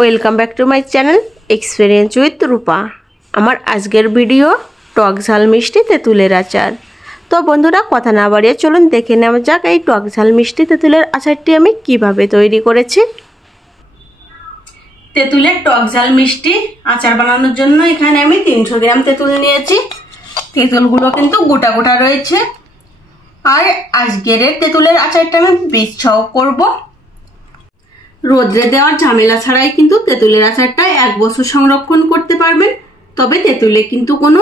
Welcome back to my channel experience with Rupa. আমার আজকের video টক ঝাল মিষ্টি তেঁতুলের আচার। তো বন্ধুরা কথা না বাড়িয়ে চলুন দেখে নেওয়া যাক এই টক ঝাল মিষ্টি তেঁতুলের আচারটি আমি কিভাবে তৈরি করেছি। তেঁতুলের টক ঝাল মিষ্টি আচার বানানোর জন্য এখানে আমি 300 গ্রাম তেঁতুল নিয়েছি। তেঁতুলগুলো কিন্তু গোটা গোটা রয়েছে। আর আজকের তেঁতুলের আচারটা আমি বীজ সহ করব। রোদ্রে দেওয়ার ঝামেলা ছাড়াই কিন্তু তেঁতুলের আচারটা 1 বছর সংরক্ষণ করতে পারবেন। তবে তেঁতুলে কিন্তু কোনো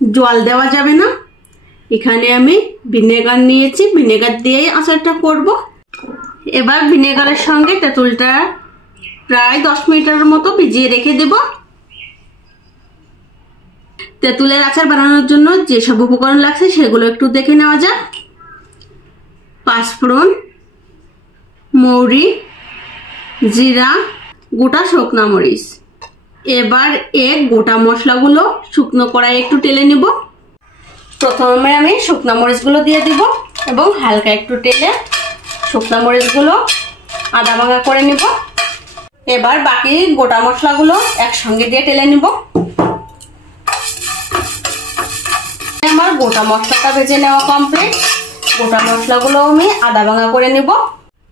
জল দেওয়া যাবে না। এখানে আমি ভিনেগার নিয়েছি, ভিনেগার দিয়েই আচারটা করব। এবার ভিনেগারের সঙ্গে তেঁতুলটা প্রায় 10 মিনিটের মতো ভিজিয়ে রেখে দেব। তেঁতুলের আচার বানানোর জন্য যেসব উপকরণ লাগছে সেগুলো একটু দেখে নেওয়া যাক। 5 ফোড়ন, মৌরি, জিরা, গোটা শুকনা মরিচ। এবার গোটা মশলাগুলো শুকনো কড়াই একটু টেলে নিব। প্রথমে আমি শুকনা মরিচগুলো দিয়ে দিব এবং হালকা একটু টেলে শুকনা মরিচগুলো আদা ভাঙা করে নিব। এবার বাকি গোটা মশলাগুলো একসঙ্গে দিয়ে টেলে নিব। আমার গোটা মশলাটা ভেজে নেওয়া কমপ্লিট। গোটা মশলাগুলো আমি আদা ভাঙা করে নিব।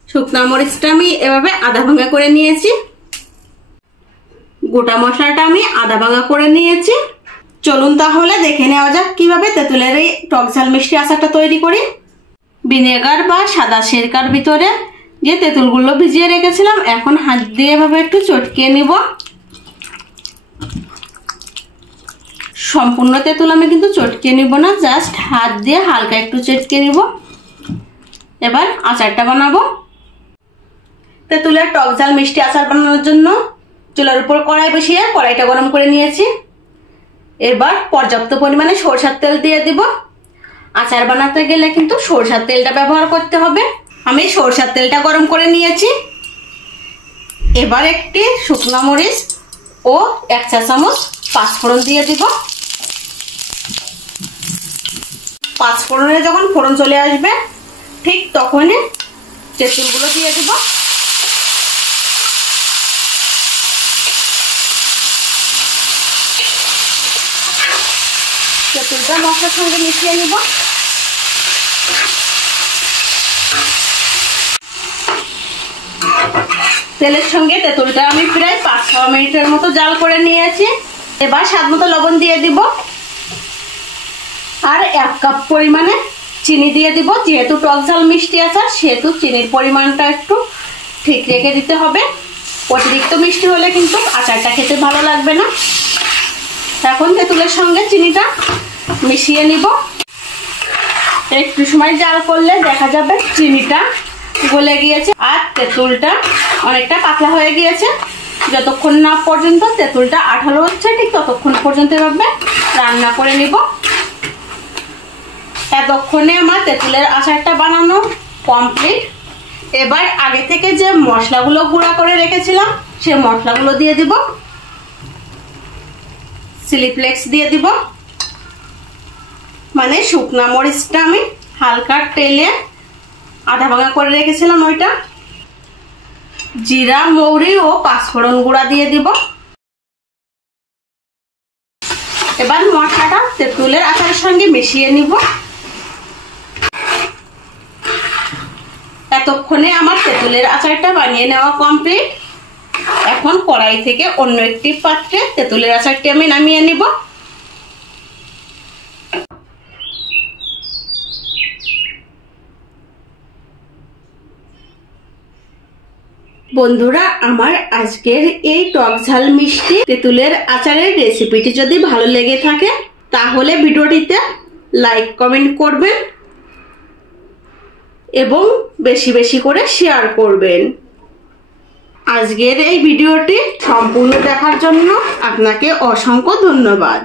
শুকনা মরিচটা আমি এভাবে আদা ভাঙা করে নিয়েছি। গোটা মশলাটা আমি আদা ভাঙা করে নিয়েছি। চলুন তাহলে দেখে নেওয়া যাক কিভাবে তেঁতুলের এই টক ঝাল মিষ্টি আচারটা তৈরি করি। ভিনেগার বা সাদা সিরকার ভিতরে যে তেঁতুলগুলো ভিজিয়ে রেখেছিলাম এখন হাত দিয়ে এভাবে একটু চটকিয়ে নিব। সম্পূর্ণ তেঁতুল আমি কিন্তু চটকিয়ে নিব না, জাস্ট হাত দিয়ে হালকা একটু চটকিয়ে নিব। এবার আচারটা বানাবো। তেঁতুলের টক ঝাল মিষ্টি আচার বানানোর জন্য চুলার উপর কড়াই বসিয়ে কড়াইটা গরম করে নিয়েছি। এবার পর্যাপ্ত পরিমাণে সরষের তেল দিয়ে দিব। আচার বানাতে গেলে কিন্তু সরষের তেলটা ব্যবহার করতে হবে। আমি সরষের তেলটা গরম করে নিয়েছি। এবার একটি শুকনো মরিচ ও 1 চা চামচ 5 ফোড়ন দিয়ে দিব। 5 ফোড়নে যখন ফোড়ন চলে আসবে ঠিক তখনই তেঁতুলগুলো দিয়ে দিব। তেঁতুলটা মশলার সঙ্গে মিশিয়ে নিব। তেলের সঙ্গে তেঁতুলটা আমি প্রায় 5-6 মিনিটের মতো জাল করে নিয়েছি। এবার স্বাদ মতো লবণ দিয়ে দিব আর 1 কাপ পরিমাণে চিনি দিয়ে দিব। যেহেতু টক ঝাল মিষ্টি আচার সেহেতু চিনির পরিমাণটা একটু ঠিক রেখে দিতে হবে। অতিরিক্ত মিষ্টি হলে কিন্তু আচারটা খেতে ভালো লাগবে না। এখন তেঁতুলের সঙ্গে চিনিটা মিশিয়ে নিব। একটু সময় জাল করলে দেখা যাবে চিনিটা গলে গিয়েছে আর তেঁতুলটা অনেকটা পাতলা হয়ে গিয়েছে। যতক্ষণ না পর্যন্ত তেঁতুলটা আঠালো হচ্ছে ঠিক ততক্ষণ পর্যন্ত এভাবে রান্না করে নিব। এতক্ষণে আমার তেঁতুলের আচারটা বানানো কমপ্লিট। এবার আগে থেকে যে মশলাগুলো গুঁড়া করে রেখেছিলাম সেই মশলাগুলো দিয়ে দিব। চিলি ফ্লেক্স দিয়ে দিব, মানে শুকনা মরিচটা আমি হালকা তেলে আধা ভাঙা করে রেখেছিলাম ওইটা। জিরা, মৌরি ও 5 ফোড়ন গুঁড়া দিয়ে দিব। এবার মশলাটা তেঁতুলের আচারের সঙ্গে মিশিয়ে নিব। এতক্ষণে আমার তেঁতুলের আচারটা বানিয়ে নেওয়া কমপ্লিট। এখন কড়াই থেকে অন্য একটি পাত্রে তেঁতুলের আচারটি আমি নামিয়ে নিব। বন্ধুরা আমার আজকের এই টক ঝাল মিষ্টি তেঁতুলের আচারের রেসিপিটি যদি ভালো লেগে থাকে তাহলে ভিডিওটিতে লাইক কমেন্ট করবেন এবং বেশি বেশি করে শেয়ার করবেন। আজকের এই ভিডিওটি সম্পূর্ণ দেখার জন্য আপনাকে অসংখ্য ধন্যবাদ।